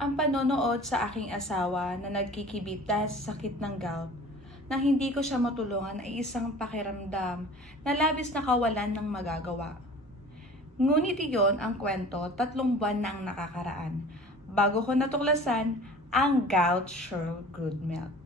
ang panonood sa aking asawa na nagkikibit dahil sa sakit ng gout na hindi ko siya matulungan ay isang pakiramdam na labis na kawalan ng magagawa. Ngunit iyon ang kwento 3 buwan na ang nakakaraan bago ko natuklasan ang gout Sure Good Milk.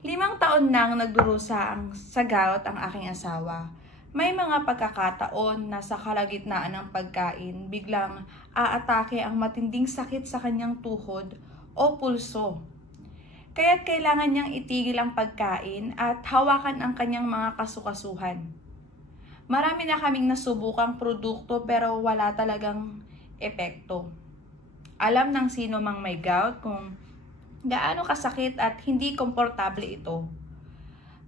5 taon nang nagdurusa sa gout ang aking asawa. May mga pagkakataon na sa kalagitnaan ng pagkain, biglang aatake ang matinding sakit sa kanyang tuhod o pulso. Kaya't kailangan niyang itigil ang pagkain at hawakan ang kanyang mga kasukasuhan. Marami na kaming nasubukang produkto pero wala talagang epekto. Alam ng sino mang may gout kung gaano kasakit at hindi komportable ito.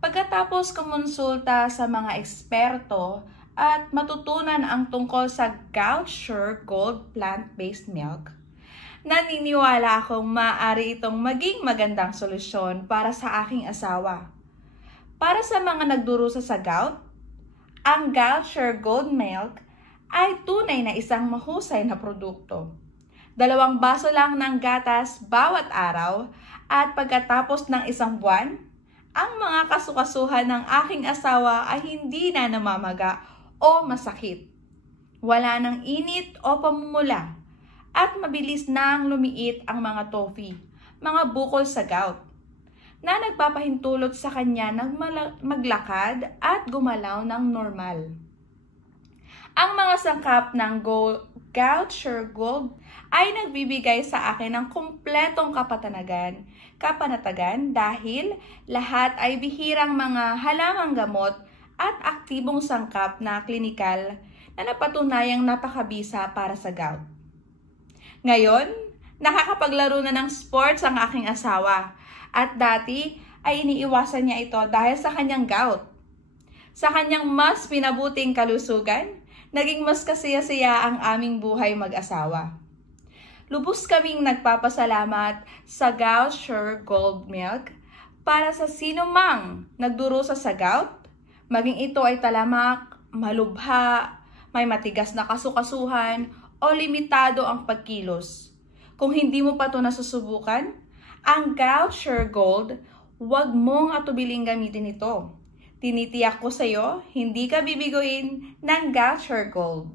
Pagkatapos kumonsulta sa mga eksperto at matutunan ang tungkol sa Gout Sure Gold plant-based milk, naniniwala akong maaari itong maging magandang solusyon para sa aking asawa. Para sa mga nagdurusa sa gout, ang Gout Sure Gold milk ay tunay na isang mahusay na produkto. 2 baso lang ng gatas bawat araw at pagkatapos ng 1 buwan, ang mga kasukasuhan ng aking asawa ay hindi na namamaga o masakit. Wala ng init o pamumula at mabilis nang lumiit ang mga tofi, mga bukol sa gout, na nagpapahintulot sa kanya ng maglakad at gumalaw ng normal. Ang mga sangkap ng Gout Sure Gold ay nagbibigay sa akin ng kumpletong kapanatagan dahil lahat ay bihirang mga halamang gamot at aktibong sangkap na klinikal na napatunayang napakabisa para sa gout. Ngayon, nakakapaglaro na ng sports ang aking asawa at dati ay iniiwasan niya ito dahil sa kanyang gout. Sa kanyang mas pinabuting kalusugan, naging mas kasaya-saya ang aming buhay mag-asawa. Lubos kaming nagpapasalamat sa Gout Sure Gold Milk para sa sino mang nagdurusa sa gout, maging ito ay talamak, malubha, may matigas na kasukasuhan o limitado ang pagkilos. Kung hindi mo pa ito nasusubukan, ang Gout Sure Gold, huwag mong atubiling gamitin ito. Tinitiyak ko sa iyo, hindi ka bibiguin ng Gout Sure Gold.